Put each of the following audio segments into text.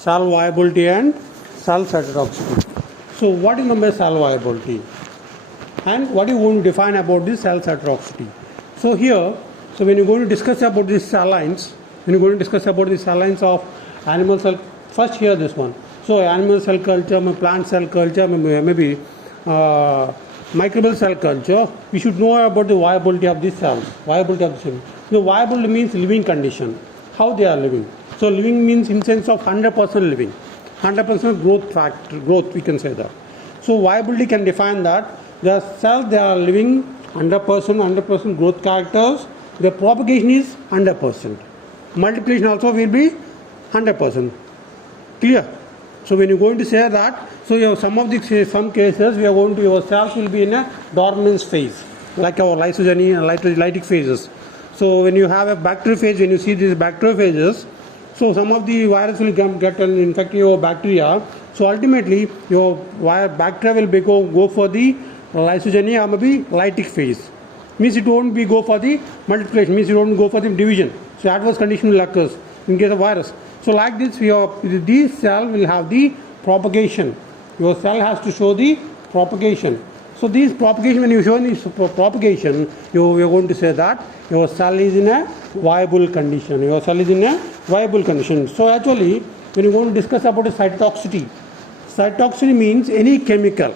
cell viability and cell cytotoxicity. So what is meant by cell viability? And what you want to define about this cell cytotoxicity? So here, when you're going to discuss about these cell lines, of animal cell, first here this one. So animal cell culture, plant cell culture, maybe microbial cell culture, we should know about the viability of these cells. The viability means living condition, how they are living. So living means in sense of 100% living, 100% growth factor, we can say that. So viability can define that the cells they are living 100% growth characters, the propagation is 100%. Multiplication also will be 100%. Clear? So when you're going to say that, so you have some cases we are going to, your cells will be in a dormant phase, like our lysogeny and lytic phases. So when you have a bacterial phase, when you see these bacterial phases, so some of the virus will get and infect your bacteria. So ultimately your bacteria will go for the lysogeny or maybe lytic phase. Means it won't be go for the multiplication, means it won't go for the division. So adverse condition will occur in case of virus. So like this, these cell will have the propagation. Your cell has to show the propagation. So these propagation, when you show this propagation, you are going to say that your cell is in a viable condition. So actually, when you are going to discuss about the cytotoxicity means any chemical,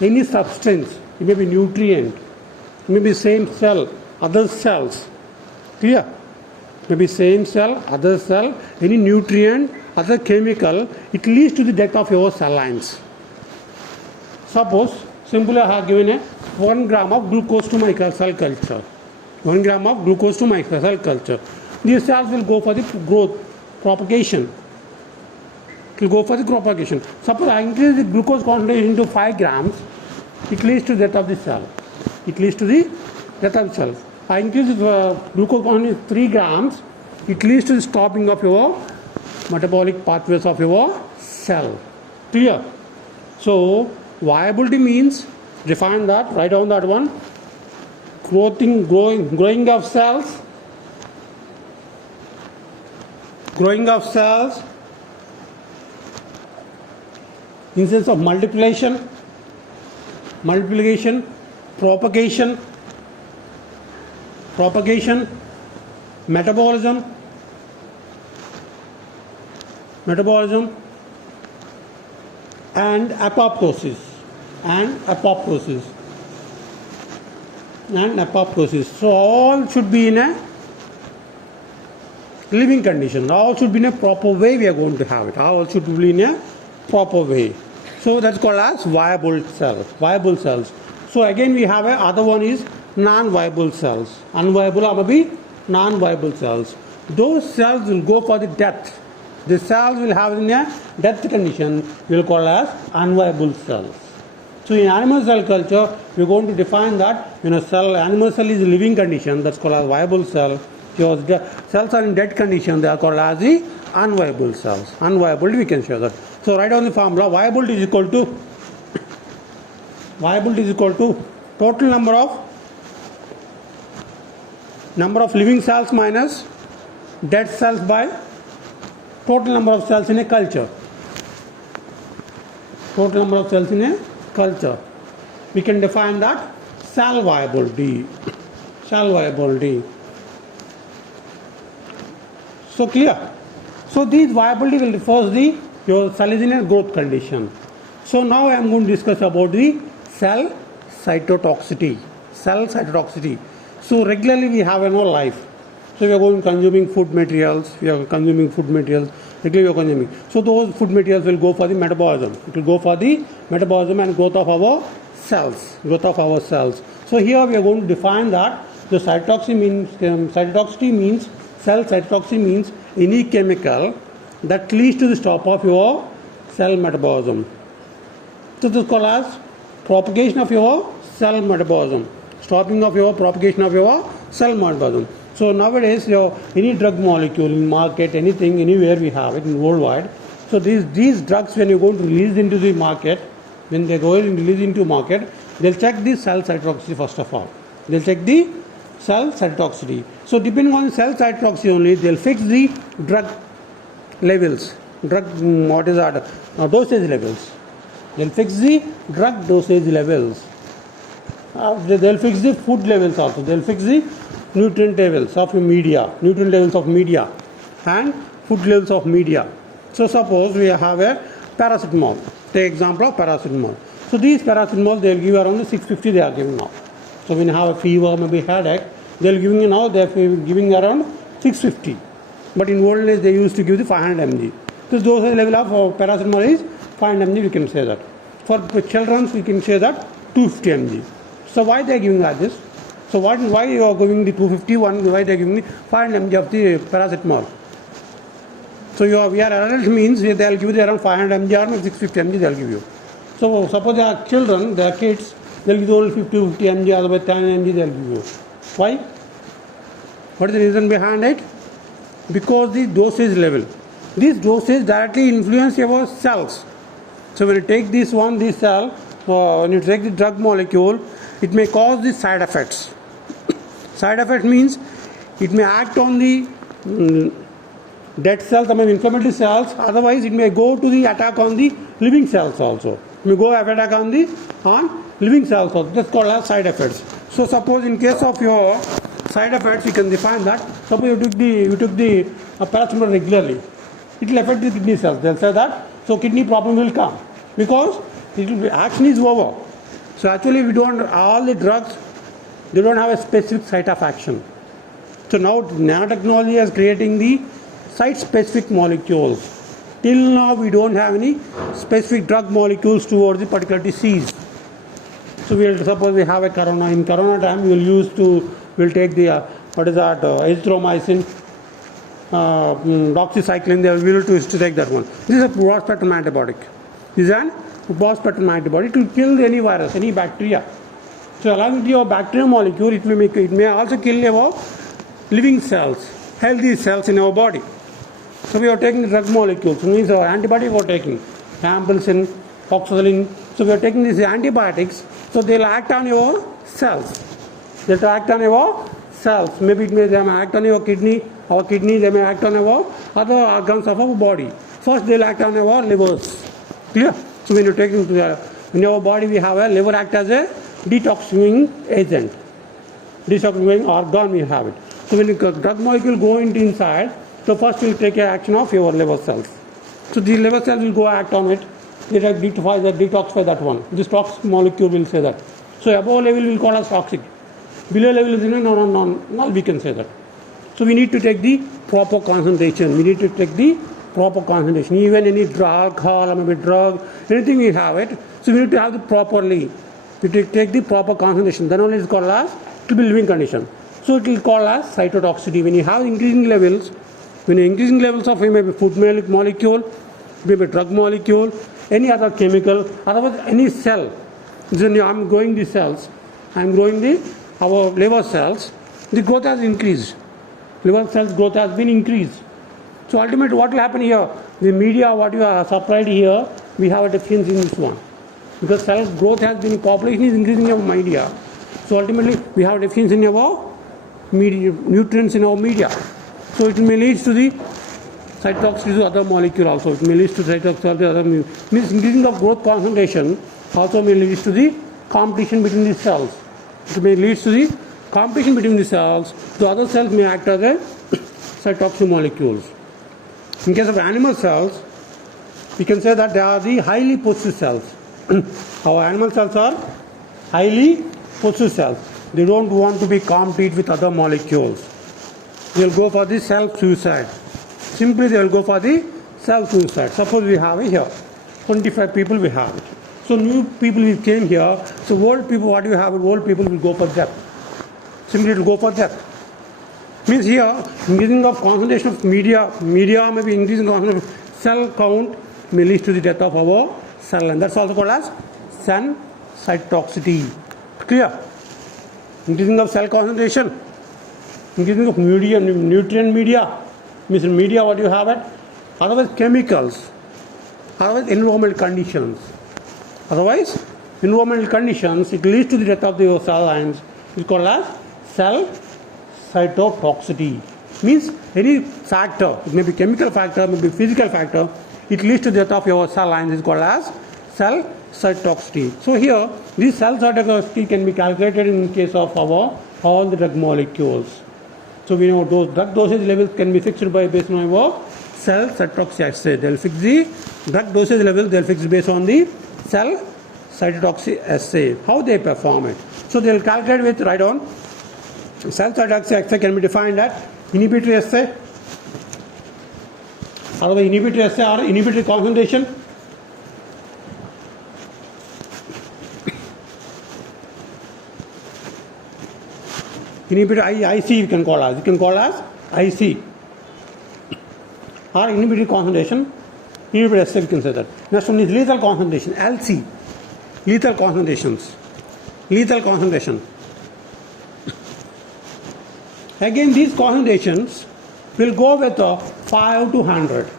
any substance, it may be nutrient, it may be same cell, other cells. Clear? Maybe same cell, other cell, any nutrient, other chemical, it leads to the death of your cell lines. Suppose, simply I have given a 1 gram of glucose to my cell culture. 1 gram of glucose to my cell culture. These cells will go for the growth, propagation. It will go for the propagation. Suppose I increase the glucose concentration to 5 grams, it leads to the death of the cell. I increase the glucose concentration 3 grams, it leads to the stopping of your metabolic pathways of your cell. Clear? So viability means, define that, write down that one. Growing of cells, in sense of multiplication, propagation, metabolism, and apoptosis. So all should be in a living condition. All should be in a proper way. We are going to have it. All should be in a proper way. So that's called as viable cells. So again we have a other one is non-viable cells. Unviable or maybe non-viable cells. Those cells will go for the death. The cells will have in a death condition, we will call as unviable cells. So in animal cell culture, we are going to define that animal cell is a living condition, that's called as viable cell. Your cells are in dead condition, they are called as the unviable cells. Unviable, we can show that. So write down the formula. Viability is equal to total number of living cells minus dead cells by total number of cells in a culture. We can define that cell viability. So clear? So these viability will refer to your cell is in a growth condition. So now I am going to discuss about the cell cytotoxicity. So regularly we have life. So we are going consuming food materials. Regularly we are consuming. So those food materials will go for the metabolism. It will go for the metabolism and growth of our cells. So here we are going to define that the cytotoxicity means any chemical that leads to the stop of your cell metabolism. So this is called as propagation of your cell metabolism. Stopping of your propagation of your cell metabolism. So nowadays, any drug molecule in market, anything, anywhere we have it in worldwide. So these drugs, when you're going to release into the market, they'll check the cell cytotoxicity first of all. So depending on cell cytotoxicity only, they'll fix the drug levels, what is that? Dosage levels. They'll fix the drug dosage levels. They'll fix the food levels also. They'll fix the nutrient levels of media, and food levels of media. So suppose we have a paracetamol. Take example of paracetamol. So these paracetamol they'll give around 650 they are giving now. So when you have a fever, maybe headache, they'll giving you now they're giving around 650. But in old days they used to give the 500 mg. So dosage level of paracetamol is 500 mg, we can say that. For children we can say that 250 mg. So why they are giving like this? So why you are giving the 251? Why they are giving the 500 mg of the paracetamol? So we are adults means they will give you around 500 mg or 650 mg they will give you. So suppose they are children, they are kids, they will give only 50 mg, otherwise 10 mg they will give you. Why? What is the reason behind it? Because the dosage level. This dosage directly influence your cells. So when you take this cell, when you take the drug molecule, it may cause the side effects. Side effect means it may act on the dead cells, inflammatory cells. Otherwise, it may go to the attack on the living cells also. It may go attack on living cells also. That's called as side effects. So suppose in case of your side effects, you can define that. Suppose you took the paracetamol regularly, it will affect the kidney cells. They'll say that. So kidney problem will come because action is over. So actually, all the drugs, they don't have a specific site of action. So now nanotechnology is creating the site-specific molecules. Till now, we don't have any specific drug molecules towards the particular disease. So suppose we have a corona. In corona time, we'll take the azithromycin, doxycycline. They will use to take that one. This is a broad spectrum antibiotic. This is a broad spectrum antibiotic. It will kill any virus, any bacteria. So along with your bacterial molecule, it may also kill our living cells, healthy cells in our body. So we are taking the drug molecules. So means our antibiotic we are taking ampicillin, oxacillin. So we are taking these antibiotics. So they will act on your cells. They will act on your cells. Maybe they may act on your kidney. Our kidney, they may act on our other organs of our body. First, they will act on our livers. Clear? So when you take in our body, we have a liver act as a detoxifying agent. Detoxifying organ, we have it. So when the drug molecule go inside, so first will take action of your liver cells. So the liver cells will go act on it. They detoxify that one. This toxic molecule will say that. So above level will call as toxic. Below level is null, we can say that. So we need to take the proper concentration. Even any drug, alcohol, maybe drug, anything we have it. So we need to have it properly. We take the proper concentration. Then only it is called as, it will be living condition. So it will call as cytotoxicity. When you have increasing levels of maybe food molecule, maybe drug molecule, any other chemical, otherwise any cell. Then I am growing the cells. I am growing our liver cells. The growth has increased. Liver cells growth has been increased. So ultimately what will happen here? The media, what you are supplied here, we have a deficiency in this one. Because cell growth has been, population is increasing in our media. So ultimately we have a deficiency in our media, nutrients in our media. So it may lead to the cytotoxicity to other molecule also. It may lead to cytotoxicity to other means increasing of growth concentration also may lead to the competition between the cells. It may lead to the competition between the cells. The other cells may act as a cytotoxic molecules. In case of animal cells, we can say that they are the highly positive cells. Our animal cells are highly positive cells. They don't want to compete with other molecules. They will go for the self-suicide. Simply they will go for the self-suicide. Suppose we have it here. 25 people we have it. So new people will came here. So old people, what do you have? Old people will go for death. Simply it will go for death. Means here, increasing of concentration of media maybe increasing concentration of cell count may lead to the death of our cell. And that's also called as sun cytotoxicity. Clear? Increasing of cell concentration, increasing of media, nutrient media, means media what you have it, otherwise chemicals, otherwise environmental conditions. Otherwise, environmental conditions, it leads to the death of the cell lines. It's called as cell cytotoxicity. Means any factor, it may be chemical factor, may be physical factor, it leads to death of your cell lines is called as cell cytotoxicity. So here, this cell cytotoxicity can be calculated in case of our all the drug molecules. So we know those drug dosage levels can be fixed by based on our cell cytotoxic assay. They will fix the drug dosage level, they will fix based on the cell cytotoxic assay, how they perform it. So they will calculate with, write on, cell cytotoxic assay can be defined as inhibitory assay, or the inhibitory assay or inhibitory concentration. Inhibitory IC you can call as IC or inhibitory concentration. Inhibitory assay we can say that. Next one is lethal concentration, LC, lethal concentrations, lethal concentration. Again, these concentrations will go with 5 to 100.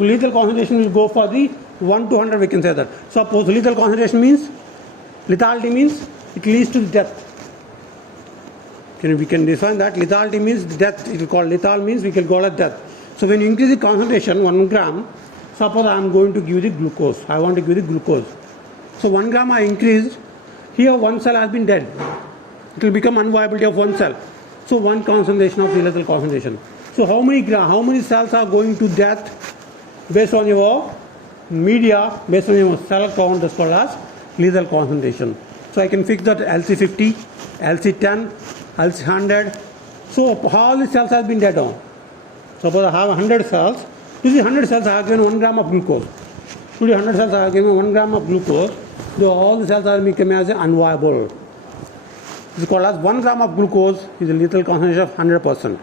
Lethal concentration will go for the 1 to 100, we can say that. Suppose lethal concentration means, lethality means it leads to death. We can define that. Lethality means death. It will call lethal means we can call it death. So when you increase the concentration 1 gram, suppose I am going to give the glucose. I want to give the glucose. So 1 gram I increased. Here one cell has been dead. It will become unviability of one cell. So one concentration of the lethal concentration. So how many cells are going to death based on your media, based on your cell count, that's called as lethal concentration. So I can fix that LC50, LC10, LC100. So all the cells have been dead on. Suppose I have 100 cells. To the 100 cells I have given 1 gram of glucose. To the 100 cells I have given 1 gram of glucose. So all the cells are becoming as unviable. It's called as 1 gram of glucose is a lethal concentration of 100%.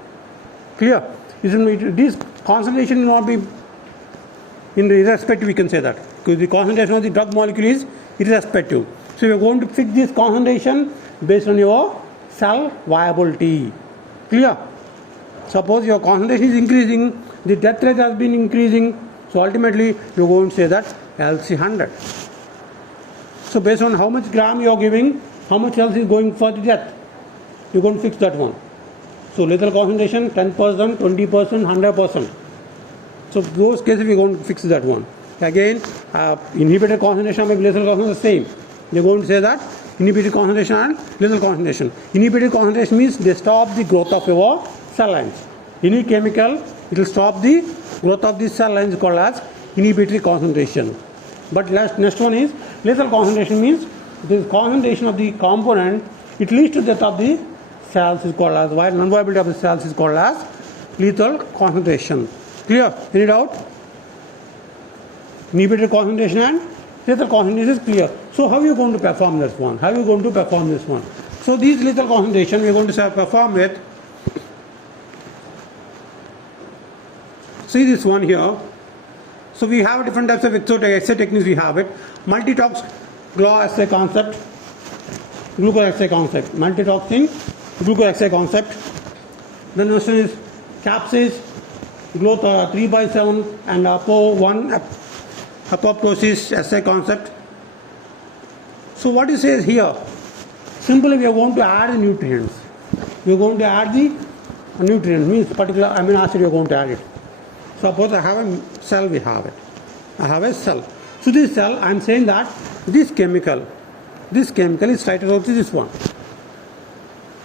Clear? This concentration will not be in irrespective, we can say that. Because the concentration of the drug molecule is irrespective. So we are going to fix this concentration based on your cell viability. Clear? Suppose your concentration is increasing, the death rate has been increasing, so ultimately you are going to say that LC100. So based on how much gram you are giving, how much else is going for the death, you are going to fix that one. So lethal concentration 10%, 20%, 100%. So those cases we are going to fix that one. Again, inhibitor concentration and lethal concentration is the same. They are going to say that inhibitor concentration and lethal concentration. Inhibitor concentration means they stop the growth of your cell lines. Any chemical, it will stop the growth of the cell lines called as inhibitory concentration. But next one is lethal concentration means the concentration of the component, it leads to death of the cells is called as, while non-viability of the cells is called as lethal concentration. Clear? Any doubt? Inhibitory concentration and lethal concentration is clear. So how are you going to perform this one? How are you going to perform this one? So these lethal concentration we are going to perform with. See this one here. So we have different types of assay techniques. We have it. Multitox glucose assay concept, glucose assay concept, multitoxing glucose assay concept. Then the next one is capsaicin, growth 3/7 and APO1 apoptosis assay concept. So what it says here, simply we are going to add the nutrients. We are going to add the nutrient, means particular amino acid we are going to add it. Suppose I have a cell, we have it. I have a cell. So this cell, I am saying that this chemical is cytotoxic, this one.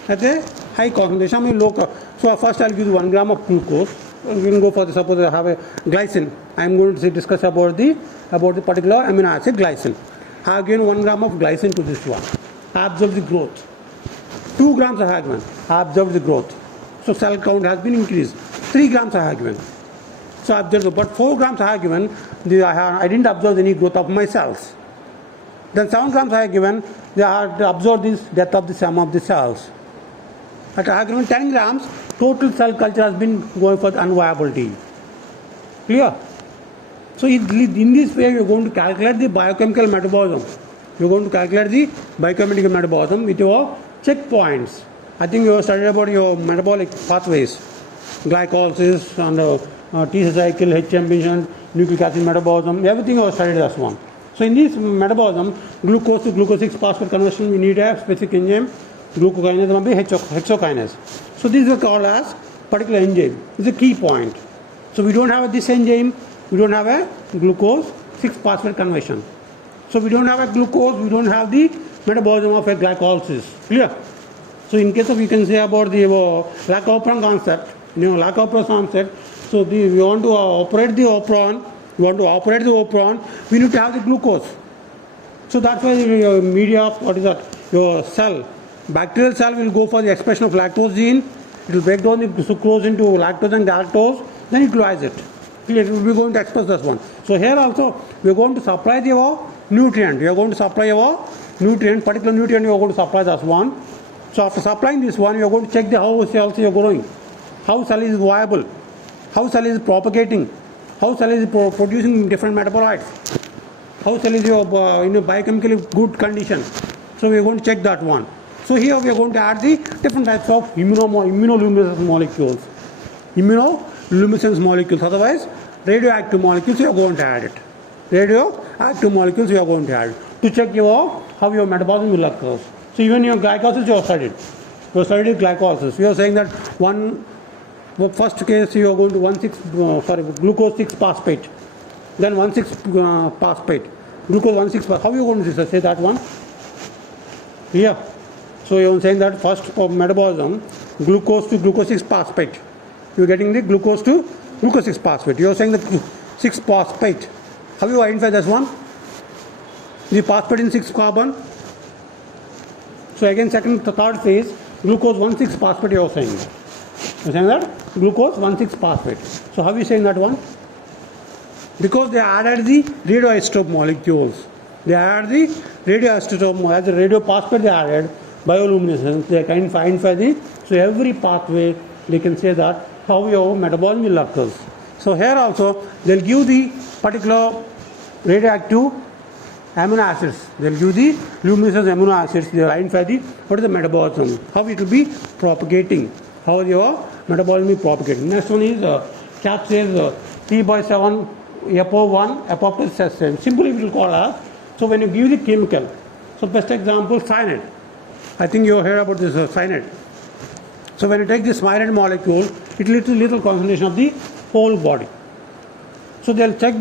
At a high concentration, I mean low. So first I will give you 1 gram of glucose. We can go for the, suppose I have a glycine. I am going to discuss about the particular amino acid glycine. I have given 1 gram of glycine to this one. I observe the growth. 2 grams I have given. I observe the growth. So cell count has been increased. 3 grams I have given. So I observed, but 4 grams I have given, I didn't observe any growth of my cells. Then 7 grams I have given, they have observed this death of the sum of the cells. At I have given 10 grams, total cell culture has been going for the unviability. Clear? So in this way, we are going to calculate the biochemical metabolism. We are going to calculate the biochemical metabolism with your checkpoints. I think you have studied about your metabolic pathways, glycolysis and T cycle, HM, nucleic acid metabolism, everything you have studied as one. So in this metabolism, glucose to glucose 6-phosphate conversion, we need a specific enzyme Glucokinase will be hexokinase. So these are called as particular enzyme. This is a key point. So we don't have this enzyme, we don't have a glucose 6-phosphate conversion. So we don't have a glucose, we don't have the metabolism of a glycolysis. Clear? So in case of, you can say about the Lac-Operon concept, Lac-Operon concept. So we want to operate the operon, we need to have the glucose. So that's why your media, what is that? Your cell, bacterial cell will go for the expression of lactose gene. It will break down the sucrose into lactose and galactose, then utilize it. Clear? We will be going to express this one. So here also we are going to supply the nutrient. We are going to supply our nutrient, particular nutrient we are going to supply this one. So after supplying this one, you are going to check the how cells are growing, how cell is viable, how cell is propagating, how cell is producing different metabolites, how cell is in a biochemically good condition. So we are going to check that one. So here we are going to add the different types of immunoluminescence molecules. Immunoluminescence molecules, otherwise radioactive molecules we are going to add it. Radioactive molecules we are going to add to check how your metabolism will occur. So even your glycolysis you have studied. You have studied glycolysis. We are saying that first case you are going to glucose 6-phosphate, then 1,6-phosphate, glucose 1,6-phosphate. How are you going to say that one? Yeah. So you are saying that first for metabolism, glucose to glucose 6-phosphate. You are getting the glucose to glucose 6-phosphate. You are saying that 6-phosphate. How you identify this one? The phosphate in 6 carbon. So again, third phase, glucose 1,6-phosphate you are saying. You are saying that glucose 1,6-phosphate. So how are you saying that one? Because they added the radioisotope molecules. They added the radioisotope, as a radiophosphate they added, bioluminescence, they can identify the, so every pathway they can say that how your metabolism will occur. So here also they will give the particular radioactive amino acids. They will give the luminescent amino acids. They will identify the what is the metabolism, how it will be propagating, how your metabolism will be propagating. Next one is capsaicin 3/7 APO1 apoptosis system. Simply we will call as, so when you give the chemical, so best example cyanide. I think you have heard about this cyanide. So when you take this cyanide molecule, it leads to lethal concentration of the whole body. So they will check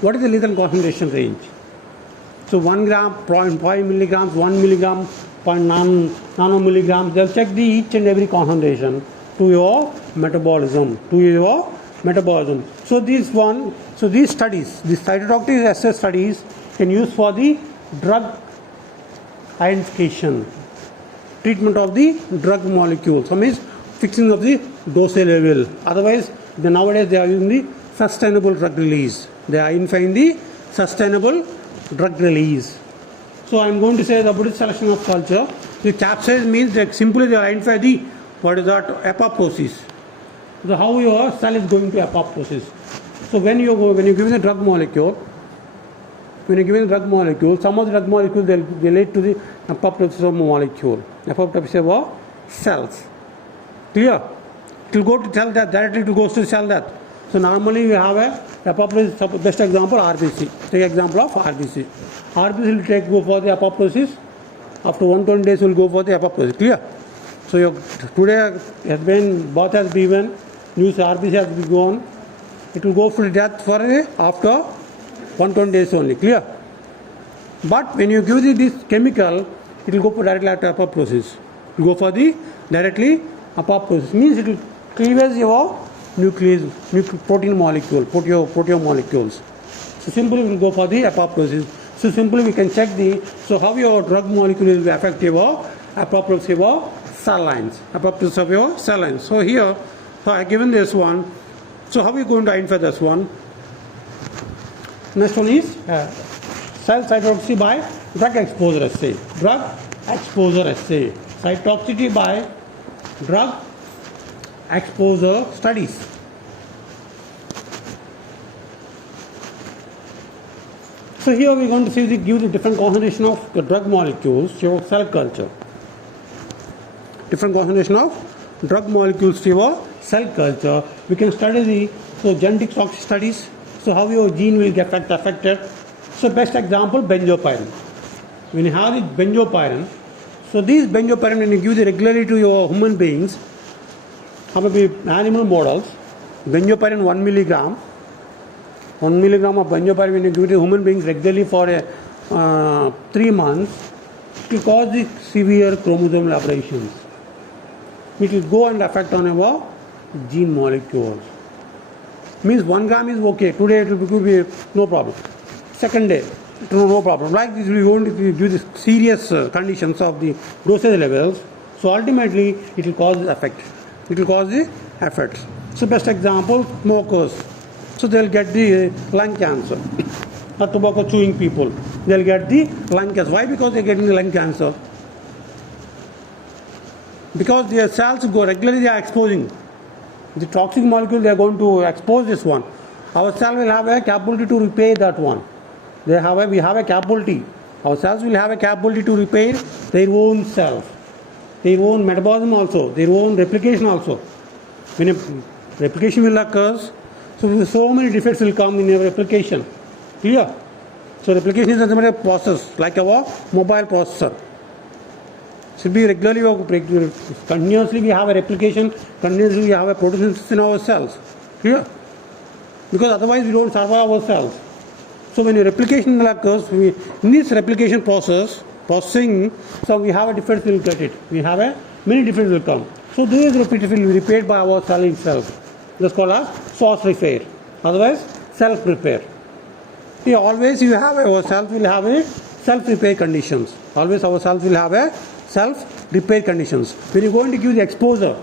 what is the lethal concentration range. So 1 gram, 0.5 milligrams, 1 milligram, 0.9 nanomilligrams, they will check each and every concentration to your metabolism, So these studies, these cytotoxic assay studies can use for the drug identification, treatment of the drug molecule. So means fixing of the dose level. Otherwise, nowadays they are using the sustainable drug release. They are identifying the sustainable drug release. So I am going to say about the selection of culture. The capsaicin means that simply they identify the what is that apoptosis. So how your cell is going to apoptosis. So when you give the drug molecule, some of the drug molecules they relate to the apoptosis of molecule, apoptosis of cells. Clear? It will go to cell death, directly it goes to cell death. So normally we have a apoptosis, best example RBC. Take example of RBC. RBC will go for the apoptosis. After 120 days will go for the apoptosis. Clear? So today has been birth has been news RBC has been gone. It will go for death for after 120 days only. Clear? But when you give this chemical, it will go for directly after apoptosis. It will go for the directly apoptosis. Means it will cleavage your protein molecule, protein molecules. So simply we will go for the apoptosis. So simply we can check so how your drug molecule will be effective or apoptosis of cell lines. Apoptosis of your cell lines. So here, I have given this one. So how are we going to identify this one? Next one is cell cytotoxicity by drug exposure assay. Drug exposure assay. Cytotoxicity by drug exposure studies. So here we are going to see give the different concentration of the drug molecules to your cell culture. Different concentration of drug molecules to your cell culture. We can study genetic toxic studies. So how your gene will get affected. So best example benzopyrin. When you have the benzopyrin, So these benzopyramine, when you give it regularly to your human beings, or maybe animal models, benzopyramine 1 milligram, 1 milligram of benzopyramine when you give it to human beings regularly for 3 months, it will cause the severe chromosomal aberrations. It will go and affect on our gene molecules. Means 1 gram is okay. Today it will be no problem. Second day, no problem. Like this, we won't give the serious conditions of the dosage levels. So ultimately, it will cause the effect. It will cause the effects. So best example, smokers. So they'll get the lung cancer. Or tobacco chewing people, they'll get the lung cancer. Why? Because they're getting the lung cancer. Because their cells go regularly, they are exposing the toxic molecule. They are going to expose this one. Our cell will have a capability to repair that one. We have a capability. Our cells will have a capability to repair their own self, their own metabolism also, their own replication also. When a replication will occur, so many defects will come in your replication. Clear? So replication is a process like our mobile processor. Should be regularly, continuously we have a replication, continuously we have a protein in our cells. Clear? Because otherwise we don't survive ourselves. So when a replication occurs, in this replication processing, so we have a difference will get it. We have many differences will come. So these repeats will be repaired by our cell itself. That's called as source repair. Otherwise, self repair. See, always you have our cells will have a self repair conditions. Always our cells will have a self repair conditions. When you're going to give the exposure,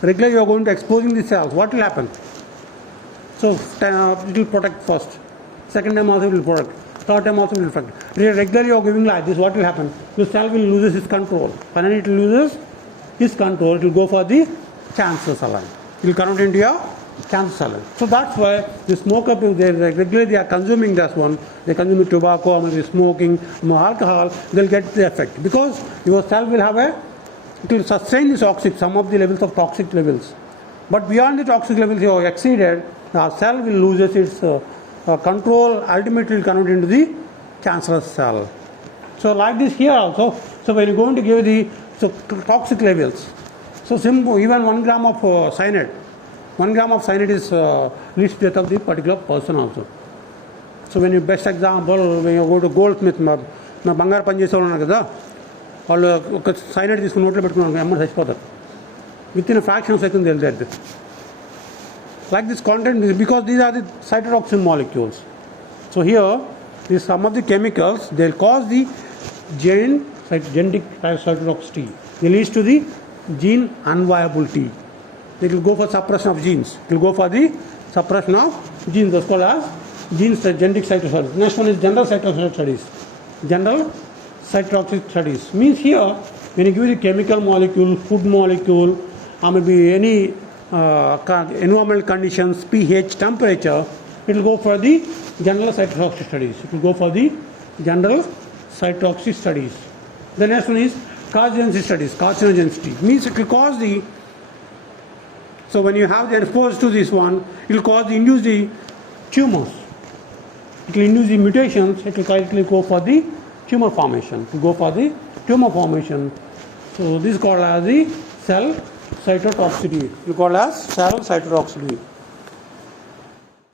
regularly you are going to exposing the cells. What will happen? So it will protect first. Second time also it will protect. Third time also it will protect. Regularly you are giving like this. What will happen? The cell will lose its control. When it loses its control, it will go for the cancer cell. It will convert into your cancer cell. So that's why the smoker, regularly they are consuming this one. They consume tobacco, or maybe smoking, more alcohol. They'll get the effect because your cell will have it will sustain this toxic, some of the levels of toxic levels. But beyond the toxic levels you have exceeded, our cell will lose its control, ultimately will convert into the cancerous cell. So like this here also, so when you're going to give the toxic levels, so simple, even 1 gram of cyanide, 1 gram of cyanide is leads to death of the particular person also. So when you best example, when you go to goldsmith, నా బంగారు పని చేసే వాళ్ళు ఉన్నారు కదా, వాళ్ళు ఒక cyanide తీసుకుని నోట్లో పెట్టుకున్నారు ఎమ్మని చచ్చిపోతారు. With in fraction of second they'll dead. Like this content, because these are the cytotoxin molecules. So here, these some of the chemicals, they'll cause the genetic cytotoxicity. They leads to the gene unviability. They will go for suppression of genes. It will go for the suppression of genes. That's called as genetic cytotoxicity. Next one is general cytotoxic studies. General cytotoxic studies means here when you give the chemical molecule, food molecule, or maybe any environmental conditions, pH, temperature, it will go for the general cytotoxic studies. It will go for the general cytotoxic studies. The next one is carcinogenicity studies. Carcinogenicity means it will cause the, so when you have the exposed to this one, it will induce the tumors. It will induce the mutations. It will go for the tumor formation. It will go for the tumor formation. So this is called as the cell cytotoxicity. You call as cell cytotoxicity.